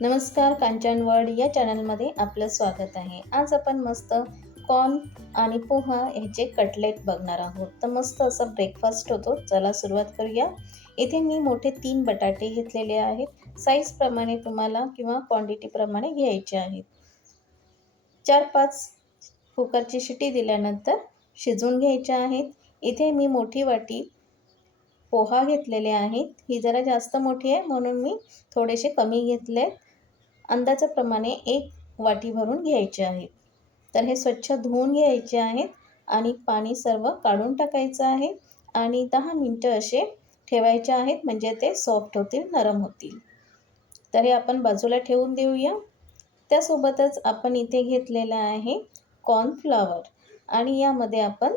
नमस्कार कांचन वर्ड या चॅनलमध्ये आपलं स्वागत आहे. आज आपण मस्त कॉर्न आणि पोहा ह्याचे कटलेट बघणार आहोत. तर मस्त असा ब्रेकफास्ट होतो. चला सुरुवात करूया. इथे मी मोठे तीन बटाटे घेतलेले आहेत. साईजप्रमाणे तुम्हाला किंवा क्वांटिटीप्रमाणे घ्यायचे आहेत. चार पाच कुकरची शिटी दिल्यानंतर शिजवून घ्यायच्या आहेत. इथे मी मोठी वाटी पोहा घेतलेले आहेत. ही जरा जास्त मोठी आहे म्हणून मी थोडेसे कमी घेतले अंदाजाप्रमाणे एक वाटी भरून घ्यायचे आहेत तर हे स्वच्छ धुवून घ्यायचे आहेत आणि पाणी सर्व काढून टाकायचं आहे आणि दहा मिनटं असे ठेवायचे आहेत म्हणजे ते सॉफ्ट होतील नरम होतील. तर हे आपण बाजूला ठेवून देऊया. त्यासोबतच आपण इथे घेतलेलं आहे कॉर्नफ्लॉवर आणि यामध्ये आपण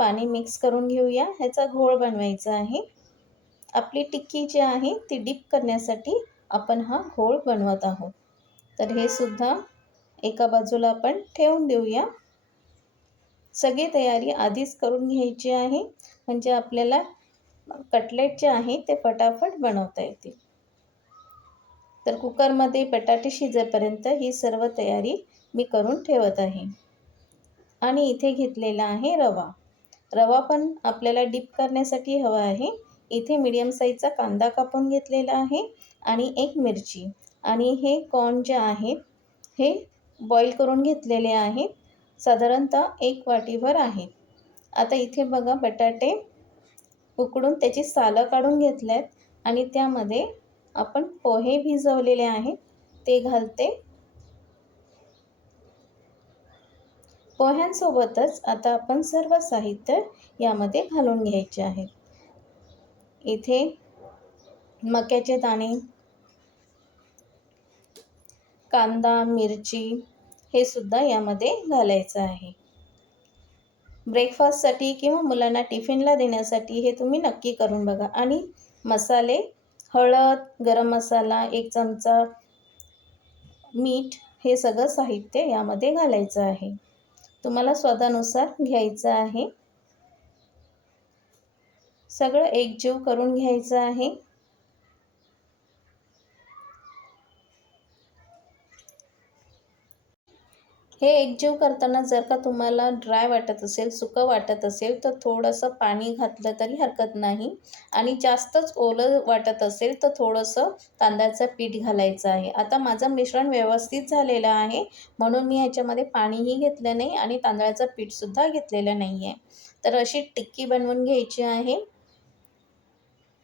पाणी मिक्स करून घेऊया. ह्याचा घोळ बनवायचा आहे. आपली टिक्की जी आहे ती डीप करण्यासाठी आपण हा घोळ बनवत आहोत. तर हे सुद्धा एका बाजूला आपण ठेवून देऊया. सगळी तयारी आधीच करून घ्यायची आहे. म्हणजे आपल्याला कटलेट जे आहे ते फटाफट बनवता येतील. तर कुकरमध्ये बटाटे शिजेपर्यंत ही सर्व तयारी मी करून ठेवत आहे. आणि इथे घेतलेला आहे रवा. रवा पण आपल्याला डीप करण्यासाठी हवा आहे. इथे मीडियम साईजचा कांदा कापून घेतलेला आहे आणि एक मिरची. आणि हे कॉर्न जे आहेत हे बॉईल करून घेतलेले आहेत साधारणतः एक वाटीभर आहे. आता इथे बघा बटाटे उकडून त्याची सालं काढून घेतल्यात आणि त्यामध्ये आपण पोहे भिजवलेले आहेत ते घालते. पोह्यांसोबतच आता आपण सर्व साहित्य यामध्ये घालून घ्यायचे आहे. इथे मक्याचे दाणे कांदा मिरची हे सुद्धा यामध्ये घालायचं आहे. ब्रेकफास्टसाठी किंवा मुलांना टिफिनला देण्यासाठी हे तुम्ही नक्की करून बघा. आणि मसाले हळद गरम मसाला एक चमचा मीठ हे सगळं साहित्य यामध्ये घालायचं आहे. तुम्हाला स्वादानुसार घ्यायचं आहे. सगळं एकजीव करून घ्यायचं आहे. हे एकजीव करताना जर का तुम्हाला ड्राय वाटत असेल सुकं वाटत असेल तर थोडंसं पाणी घातलं तरी हरकत नाही. आणि जास्तच ओलं वाटत असेल तर थोडंसं तांदळाचं पीठ घालायचं आहे. आता माझं मिश्रण व्यवस्थित झालेलं आहे. म्हणून मी ह्याच्यामध्ये पाणीही घेतलं नाही आणि तांदळाचं पीठसुद्धा घेतलेलं नाही आहे तर अशी टिक्की बनवून घ्यायची आहे.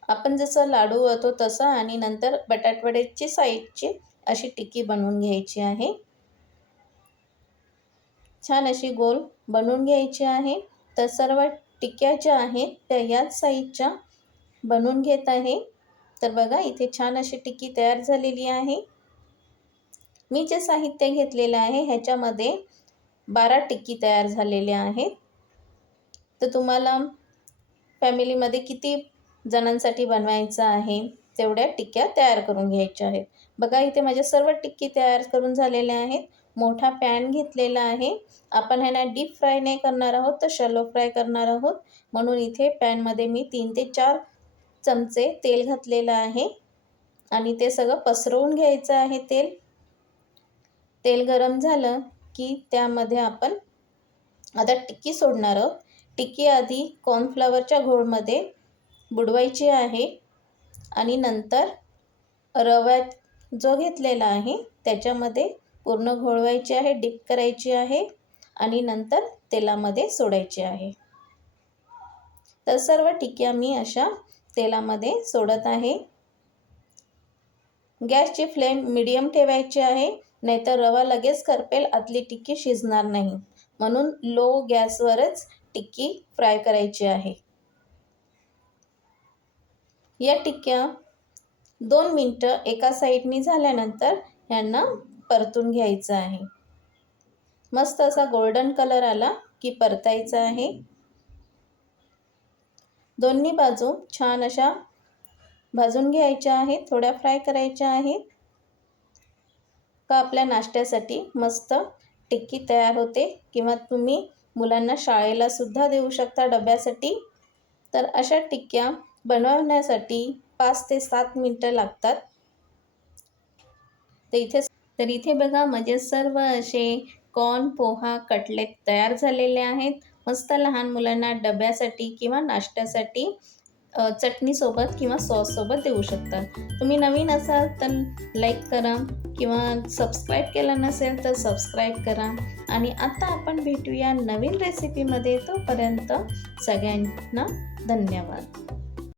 आपण जसं लाडू होतो तसं आणि नंतर बटाटवड्याची साईजची अशी टिक्की बनवून घ्यायची आहे. छान अशी गोल बनवून घ्यायची आहे. तर सर्व टिक्या ज्या आहेत त्या याच साईजच्या बनवून घेत आहे. तर बघा इथे छान अशी टिक्की तयार झालेली आहे. मी जे साहित्य घेतलेलं आहे ह्याच्यामध्ये बारा टिक्की तयार झालेल्या आहेत. तर तुम्हाला फॅमिलीमध्ये किती जणांसाठी बनवायचं आहे तेवढ्या टिक्क्या तयार करून घ्यायच्या आहेत. बघा इथे माझ्या सर्व टिक्की तयार करून झालेल्या आहेत. मोठा पॅन घेतलेला आहे. आपण ह्यांना डीप फ्राय नाही करणार आहोत तर शॅलो फ्राय करणार आहोत. म्हणून इथे पॅनमध्ये मी तीन ते चार चमचे तेल घातलेलं आहे. आणि ते सगळं पसरवून घ्यायचं आहे तेल. तेल गरम झालं की त्यामध्ये आपण आता टिक्की सोडणार आहोत. टिक्की आधी कॉर्नफ्लावरच्या घोळमध्ये बुडवायची आहे. आणि नंतर रव्यात जो घेतलेला आहे त्याच्यामध्ये पूर्ण घोळवायची आहे डिप करायची आहे आणि नंतर तेलामध्ये सोडायची आहे. तर सर्व टिक्या मी अशा तेलामध्ये सोडत आहे. गॅसची फ्लेम मिडियम ठेवायची आहे नाहीतर रवा लगेच करपेल आतली टिक्की शिजणार नाही. म्हणून लो गॅसवरच टिक्की फ्राय करायची आहे. या टिक्क्या दोन मिनटं एका साईडनी झाल्यानंतर यांना परतून घ्यायचं आहे. मस्त असा गोल्डन कलर आला की परतायचा आहे. दोन्ही बाजू छान अशा भाजून घ्यायच्या आहेत थोड्या फ्राय करायच्या आहेत. का आपल्या नाश्त्यासाठी मस्त टिक्की तयार होते किंवा तुम्ही मुलांना शाळेला सुद्धा देऊ शकता डब्यासाठी. तर अशा टिक्क्या बनवण्यासाठी पाच ते सात मिनटं लागतात. तर इथे तर इथे बघा म्हणजे सर्व असे कॉर्न पोहा कटलेट तयार झालेले आहेत. मस्त लहान मुलांना डब्यासाठी किंवा नाश्त्यासाठी चटणीसोबत किंवा सॉससोबत देऊ शकता तुम्ही नवीन असाल तर लाईक करा किंवा सबस्क्राईब केलं नसेल तर सबस्क्राईब करा. आणि आता आपण भेटूया नवीन रेसिपीमध्ये तोपर्यंत सगळ्यांना धन्यवाद.